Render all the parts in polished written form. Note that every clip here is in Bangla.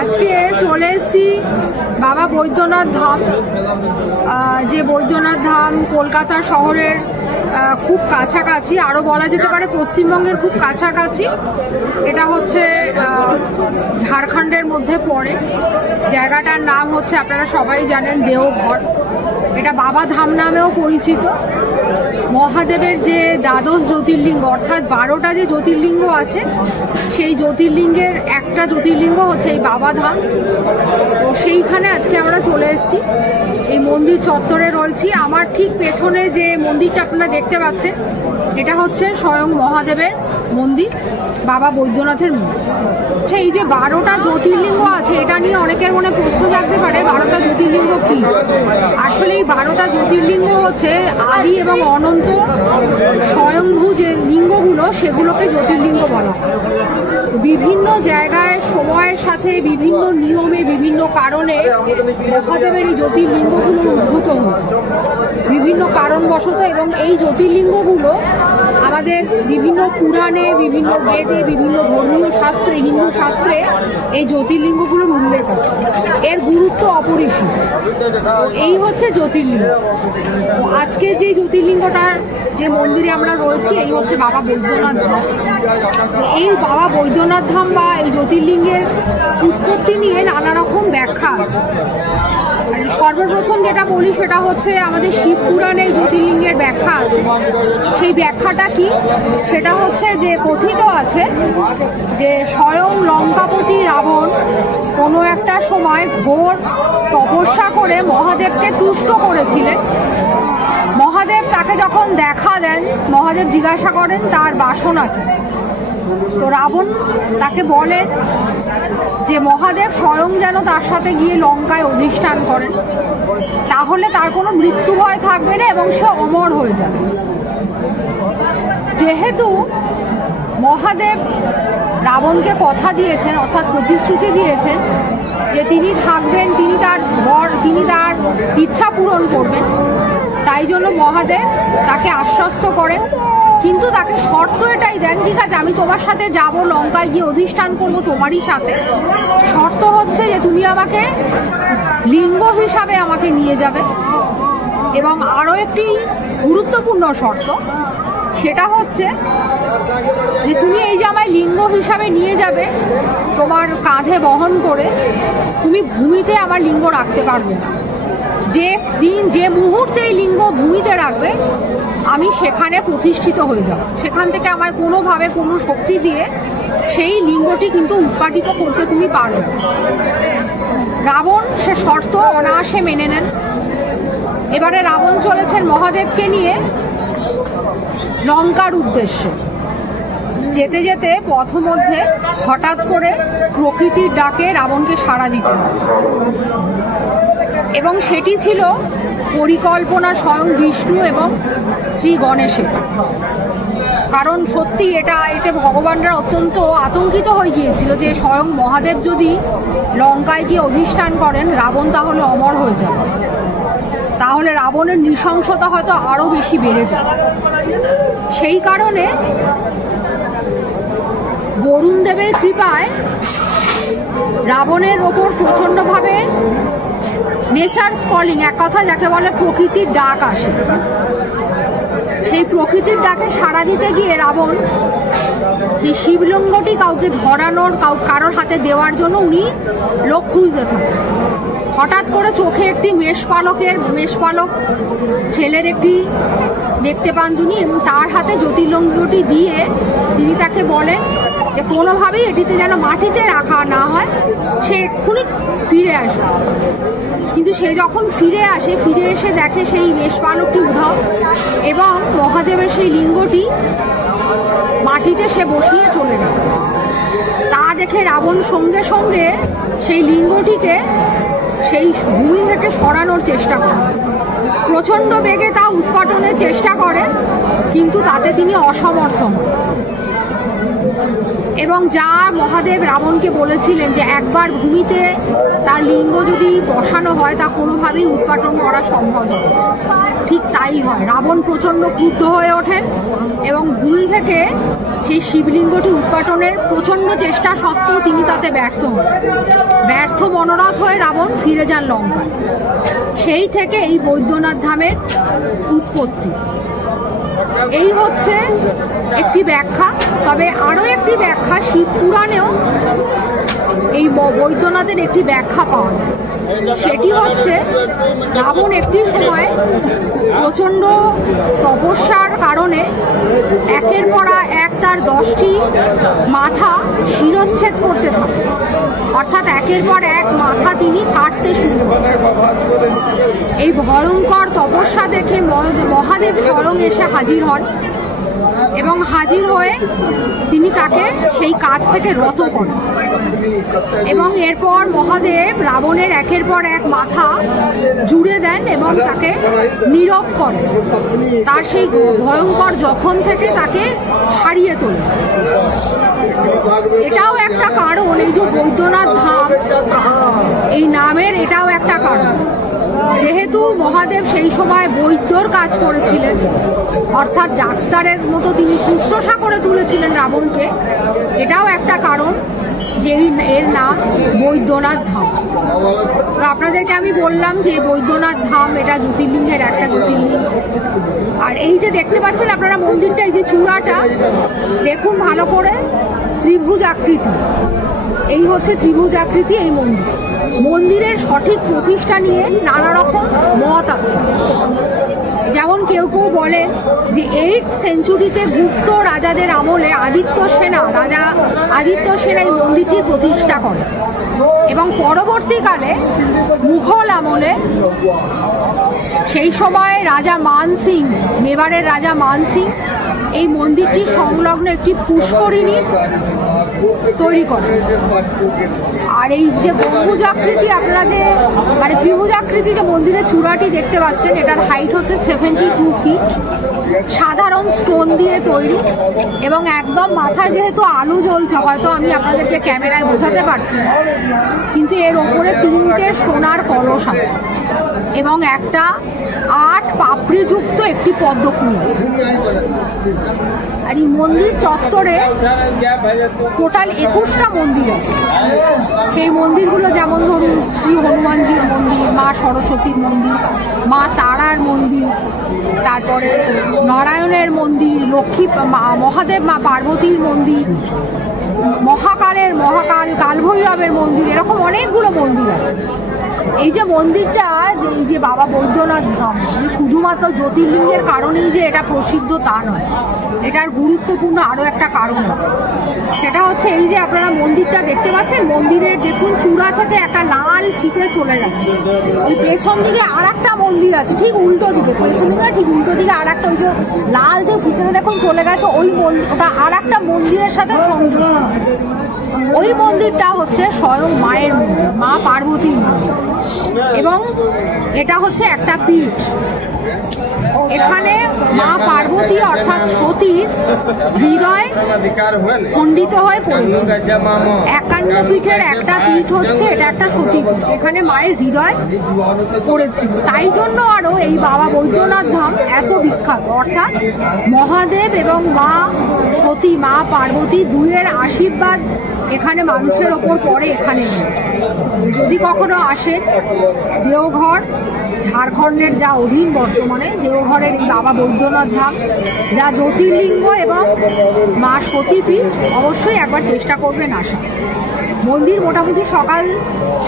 আজকে চলে এসেছি বাবা বৈদ্যনাথ ধাম। যে বৈদ্যনাথ ধাম কলকাতা শহরের খুব কাছাকাছি, আরও বলা যেতে পারে পশ্চিমবঙ্গের খুব কাছাকাছি। এটা হচ্ছে ঝাড়খণ্ডের মধ্যে পড়ে। জায়গাটার নাম হচ্ছে আপনারা সবাই জানেন দেওঘর। এটা বাবা ধাম নামেও পরিচিত। মহাদেবের যে দ্বাদশ জ্যোতির্লিঙ্গ অর্থাৎ 12টা যে জ্যোতির্লিঙ্গ আছে, সেই জ্যোতির্লিঙ্গের একটা জ্যোতির্লিঙ্গ হচ্ছে এই বাবা ধাম। তো সেইখানে আজকে আমরা চলে এসেছি। এই মন্দির চত্বরে রয়েছি। আমার ঠিক পেছনে যে মন্দিরটা আপনারা দেখতে পাচ্ছেন, এটা হচ্ছে স্বয়ং মহাদেবের মন্দির, বাবা বৈদ্যনাথের মন্দির। আচ্ছা, এই যে 12টা জ্যোতির্লিঙ্গ আছে, এটা নিয়ে অনেকের মনে প্রশ্ন থাকতে পারে 12টা জ্যোতির্লিঙ্গ কি। আসলে এই 12টা জ্যোতির্লিঙ্গ হচ্ছে আদি এবং অনন্ত স্বয়ংভূ যে লিঙ্গগুলো, সেগুলোকে জ্যোতির্লিঙ্গ বলা হয়। বিভিন্ন জায়গায় সময়ের সাথে বিভিন্ন নিয়মে বিভিন্ন কারণে মহাদেবের এই জ্যোতির্লিঙ্গগুলো উদ্ভূত হয়েছে বিভিন্ন কারণবশত। এবং এই জ্যোতির্লিঙ্গগুলো আমাদের বিভিন্ন পুরাণে, বিভিন্ন বেদে, বিভিন্ন ধর্মীয় শাস্ত্রে, হিন্দু শাস্ত্রে এই জ্যোতির্লিঙ্গগুলোর উল্লেখ আছে। এর গুরুত্ব অপরিসীম। এই হচ্ছে জ্যোতির্লিঙ্গ। আজকে যে জ্যোতির্লিঙ্গটার যে মন্দিরে আমরা রয়েছি, এই হচ্ছে বাবা বৈদ্যনাথ ধাম। এই বাবা বৈদ্যনাথ ধাম বা এই জ্যোতির্লিঙ্গের উৎপত্তি নিয়ে নানা রকম ব্যাখ্যা আছে। সর্বপ্রথম যেটা বলি সেটা হচ্ছে আমাদের শিব পুরাণে এই জ্যোতির্লিঙ্গের ব্যাখ্যা আছে। সেই ব্যাখ্যাটা কি? সেটা হচ্ছে যে কথিত আছে যে স্বয়ং লঙ্কাপতি রাবণ কোনো একটা সময় ঘোর তপস্যা করে মহাদেবকে তুষ্ট করেছিলেন। মহাদেব তাকে যখন দেখা দেন, মহাদেব জিজ্ঞাসা করেন তার বাসনা কি। তো রাবণ তাকে বলেন যে মহাদেব স্বয়ং যেন তার সাথে গিয়ে লঙ্কায় অধিষ্ঠান করেন, তাহলে তার কোনো মৃত্যু ভয় থাকবে না এবং সে অমর হয়ে যাবে। যেহেতু মহাদেব রাবণকে কথা দিয়েছেন, অর্থাৎ প্রতিশ্রুতি দিয়েছেন যে তিনি থাকবেন, তিনি তার ইচ্ছা পূরণ করবেন, তাই জন্য মহাদেব তাকে আশ্বস্ত করেন। কিন্তু তাকে শর্ত এটাই দেন, ঠিক আছে আমি তোমার সাথে যাব, লঙ্কায় গিয়ে অধিষ্ঠান করব তোমারই সাথে। শর্ত হচ্ছে যে তুমি আমাকে লিঙ্গ হিসাবে আমাকে নিয়ে যাবে। এবং আরও একটি গুরুত্বপূর্ণ শর্ত, সেটা হচ্ছে যে তুমি এই যে আমায় লিঙ্গ হিসাবে নিয়ে যাবে তোমার কাঁধে বহন করে, তুমি ভূমিতে আমার লিঙ্গ রাখতে পারবে না। যে দিন যে মুহূর্তে এই লিঙ্গ ভূমিতে রাখবে, আমি সেখানে প্রতিষ্ঠিত হয়ে যাব। সেখান থেকে আমায় কোনোভাবে কোনো শক্তি দিয়ে সেই লিঙ্গটি কিন্তু উৎপাটিত করতে তুমি পারবে। রাবণ সে শর্ত অনায়াসে মেনে নেন। এবারে রাবণ চলেছেন মহাদেবকে নিয়ে লঙ্কার উদ্দেশ্যে। যেতে যেতে পথমধ্যে হঠাৎ করে প্রকৃতির ডাকে রাবণকে সাড়া দিতে হয়। এবং সেটি ছিল পরিকল্পনা স্বয়ং বিষ্ণু এবং শ্রী গণেশের। কারণ সত্যি এতে ভগবানরা অত্যন্ত আতঙ্কিত হয়ে গিয়েছিল যে স্বয়ং মহাদেব যদি লঙ্কায় গিয়ে অধিষ্ঠান করেন, রাবণ তাহলে অমর হয়ে যাবে, তাহলে রাবণের নৃশংসতা হয়তো আরও বেশি বেড়ে যাবে। সেই কারণে বরুণ দেবের কৃপায় রাবণের ওপর প্রচণ্ডভাবে নেচার কলিং, এক কথা যাকে বলে প্রকৃতির ডাক আসে। সেই প্রকৃতির ডাকে সাড়া দিতে গিয়ে রাবণ সেই শিবলিঙ্গটি কাউকে ধরানোর, কারোর হাতে দেওয়ার জন্য উনি লোক খুঁজতে থাকেন। হঠাৎ করে চোখে একটি মেষপালক ছেলের একটি দেখতে পান তিনি, এবং তার হাতে জ্যোতির্লিঙ্গটি দিয়ে তিনি তাকে বলেন যে কোনোভাবেই এটিতে যেন মাটিতে রাখা না হয়, সে এক্ষুনি ফিরে আসবে। কিন্তু সে যখন ফিরে এসে দেখে সেই মেষপালকটি উধাও এবং মহাদেবের সেই লিঙ্গটি মাটিতে সে বসিয়ে চলে গেছে। তা দেখে রাবণ সঙ্গে সঙ্গে সেই লিঙ্গটিকে সেই ভূমি থেকে সরানোর চেষ্টা করে, প্রচণ্ড বেগে তা উৎপাটনের চেষ্টা করে, কিন্তু তাতে তিনি অসমর্থ হন। এবং যা মহাদেব রাবণকে বলেছিলেন যে একবার ভূমিতে তার লিঙ্গ যদি বসানো হয় তা কোনোভাবেই উৎপাটন করা সম্ভব নয়, ঠিক তাই হয়। রাবণ প্রচণ্ড ক্রুদ্ধ হয়ে ওঠেন এবং ভূমি থেকে সেই শিবলিঙ্গটি উৎপাটনের প্রচণ্ড চেষ্টা সত্ত্বেও তিনি তাতে ব্যর্থ হন। ব্যর্থ মনোরথ হয়ে রাবণ ফিরে যান লঙ্কায়। সেই থেকে এই বৈদ্যনাথ ধামের উৎপত্তি। এই হচ্ছে একটি ব্যাখ্যা। তবে আরও একটি ব্যাখ্যা, শিব পুরাণেও এই বৈদ্যনাথের একটি ব্যাখ্যা পাওয়া যায়। সেটি হচ্ছে রাবণ একটি সময় প্রচণ্ড তপস্যার কারণে একের পর এক তার 10টি মাথা শিরচ্ছেদ করতে থাকে, অর্থাৎ একের পর এক মাথা তিনি কাটতে শুরু করেন। এই ভয়ঙ্কর তপস্যা দেখে মহাদেব স্বয়ং এসে হাজির হন এবং হাজির হয়ে তিনি তাকে সেই কাজ থেকে রত করেন এবং এরপর মহাদেব রাবণের একের পর এক মাথা জুড়ে দেন এবং তাকে নীরব করেন। তার সেই ভয়ঙ্কর জখম থেকে তাকে সারিয়ে তোলেন। এটাও একটা কারণ, এই যে বৈদ্যনাথ ধাম এই নামের এটাও একটা কারণ। যেহেতু মহাদেব সেই সময় বৈদ্যর কাজ করেছিলেন, অর্থাৎ ডাক্তারের মতো তিনি শুশ্রূষা করে তুলেছিলেন রাবণকে, এটাও একটা কারণ যে এর নাম বৈদ্যনাথ ধাম। তো আপনাদেরকে আমি বললাম যে বৈদ্যনাথ ধাম এটা জ্যোতির্লিঙ্গের একটা জ্যোতির্লিঙ্গ। আর এই যে দেখতে পাচ্ছেন আপনারা মন্দিরটা, এই যে চূড়াটা দেখুন ভালো করে, ত্রিভুজ আকৃতি। এই হচ্ছে ত্রিভুজ আকৃতি এই মন্দির। মন্দিরের সঠিক প্রতিষ্ঠা নিয়ে নানা রকম মত আছে। যেমন কেউ কেউ বলেন যে 8th সেঞ্চুরিতে গুপ্ত রাজাদের আমলে রাজা আদিত্য সেন এই মন্দিরটির প্রতিষ্ঠা করেন এবং পরবর্তীকালে মুঘল আমলে সেই সময় রাজা মান সিং, মেবারের রাজা মান সিং এই মন্দিরটির সংলগ্ন একটি পুষ্করিণী তৈরি করেন। আর এই যে গম্বুজাকৃতি আপনারা যে ত্রিভুজাকৃতি যে মন্দিরের চূড়াটি দেখতে পাচ্ছেন, এটার হাইট হচ্ছে 72 ফিট, সাধারণ স্টোন দিয়ে তৈরি এবং একদম মাথায় যেহেতু আলো জ্বলছে, হয়তো আমি আপনাদেরকে ক্যামেরায় বোঝাতে পারছি না, কিন্তু এর ওপরে 3টে সোনার কলস আছে এবং একটা 8 পাপড়িযুক্ত একটি পদ্ম ফুল আছে। আর এই মন্দির চত্বরে টোটাল 21টা মন্দির আছে। সেই মন্দিরগুলো যেমন ধরুন শ্রী হনুমানজির মন্দির, মা সরস্বতীর মন্দির, মা তারার মন্দির, তারপরে নারায়ণের মন্দির, লক্ষ্মী মহাদেব মা পার্বতীর মন্দির, মহাকাল কালভৈরবের মন্দির, এরকম অনেকগুলো মন্দির আছে। এই যে মন্দিরটা, এই যে বাবা বৈদ্যনাথ ধাম, শুধুমাত্র জ্যোতির্লিঙ্গের কারণেই যে এটা প্রসিদ্ধ তা নয়, এটার গুরুত্বপূর্ণ আরও একটা কারণ আছে। সেটা হচ্ছে এই যে আপনারা মন্দিরটা দেখতে পাচ্ছেন, মন্দিরের দেখুন চূড়া থেকে একটা লাল ফিতে চলে যাচ্ছে। ওই পেছন দিকে আর একটা মন্দির আছে, ঠিক উল্টো দিকে, পেছন দিকে ঠিক উল্টো দিকে আর একটা, ওই যে লাল যে ফিতেটা দেখুন চলে গেছে, ওটা আর একটা মন্দিরের সাথে সংযুক্ত। ওই মন্দিরটা হচ্ছে স্বয়ং মায়ের মন্দির, মা পার্বতীর মন্দির এবং এটা হচ্ছে একটা পীঠ। এখানে মা পার্বতী অর্থাৎ সতীর হৃদয় খণ্ডিত হয়ে পড়েছে। 51 পীঠের একটা পীঠ হচ্ছে এটা, একটা সতী পীঠ। এখানে মায়ের হৃদয় পড়েছিল, তাই জন্য আরো এই বাবা বৈদ্যনাথ ধাম এত বিখ্যাত। অর্থাৎ মহাদেব এবং মা সতী, মা পার্বতী দুইয়ের আশীর্বাদ এখানে মানুষের ওপর পড়ে। এখানে যদি কখনো আসেন, দেওঘর ঝাড়খণ্ডের যা অধীন বর্তমানে, দেওঘরের এই বাবা বৈদ্যনাথ ধাম যা জ্যোতির্লিঙ্গ এবং মা সতীপীঠ, অবশ্যই একবার চেষ্টা করবেন আসা। মন্দির মোটামুটি সকাল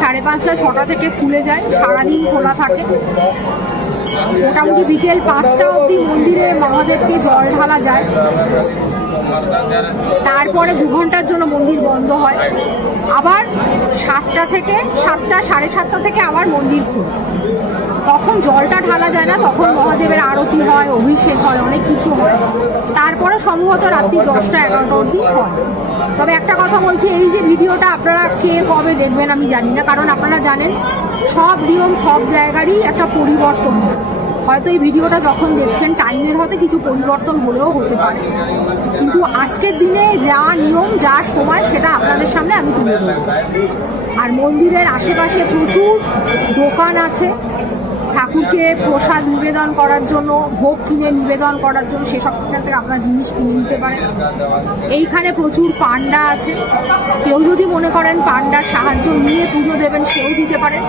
5:30 6টা থেকে খুলে যায়, সারাদিন খোলা থাকে। মোটামুটি বিকেল 5টা অবধি মন্দিরে মহাদেবকে জল ঢালা যায়, তারপরে 2 ঘন্টার জন্য মন্দির বন্ধ হয়। আবার 7টা সাড়ে 7টা থেকে আবার মন্দির খোলে। তখন জলটা ঢালা যায় না, তখন মহাদেবের আরতি হয়, অভিষেক হয়, অনেক কিছু হয়। তারপরে সম্ভবত রাত্রি 10টা 11টা অবধি হয়। তবে একটা কথা বলছি, এই যে ভিডিওটা আপনারা খেয়ে কবে দেখবেন আমি জানি না, কারণ আপনারা জানেন সব নিয়ম সব জায়গারই একটা পরিবর্তন হয়। হয়তো এই ভিডিওটা যখন দেখছেন টাইমের হয়তো কিছু পরিবর্তন হলেও হতে পারে, কিন্তু আজকের দিনে যা নিয়ম যা সময় সেটা আপনাদের সামনে আমি তুলে ধরব। আর মন্দিরের আশেপাশে প্রচুর দোকান আছে ঠাকুরকে প্রসাদ নিবেদন করার জন্য, ভোগ কিনে নিবেদন করার জন্য, সেসব থেকে আপনারা জিনিস কিনে নিতে পারেন। এইখানে প্রচুর পান্ডা আছে, কেউ যদি মনে করেন পান্ডার সাহায্য নিয়ে পুজো দেবেন সেও দিতে পারেন,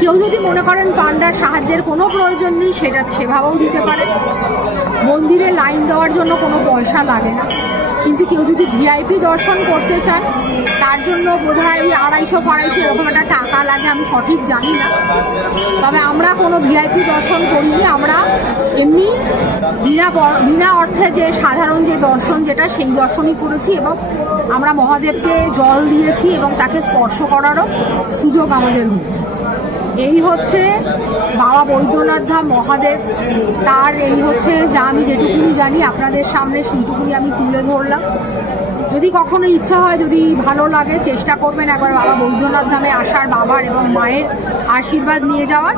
কেউ যদি মনে করেন পান্ডার সাহায্যের কোনো প্রয়োজন নেই সেভাবেও দিতে পারেন। মন্দিরে লাইন দেওয়ার জন্য কোনো পয়সা লাগে না, কিন্তু কেউ যদি ভিআইপি দর্শন করতে চান তার জন্য বোধহয় 250-250 এরকম একটা টাকা লাগে, আমি সঠিক জানি না। তবে আমরা কোনো ভিআইপি দর্শন করিনি, আমরা এমনি বিনা অর্থে যে সাধারণ যে দর্শন যেটা সেই দর্শনই করেছি, এবং আমরা মহাদেবকে জল দিয়েছি এবং তাকে স্পর্শ করারও সুযোগ আমাদের হচ্ছে। এই হচ্ছে বাবা বৈদ্যনাথ ধাম মহাদেব, তার এই হচ্ছে যা আমি যেটুকুনি জানি আপনাদের সামনে সেইটুকুনি আমি তুলে ধরলাম। যদি কখনো ইচ্ছা হয়, যদি ভালো লাগে, চেষ্টা করবেন একবার বাবা বৈদ্যনাথ ধামে আসার, বাবার এবং মায়ের আশীর্বাদ নিয়ে যাওয়ার।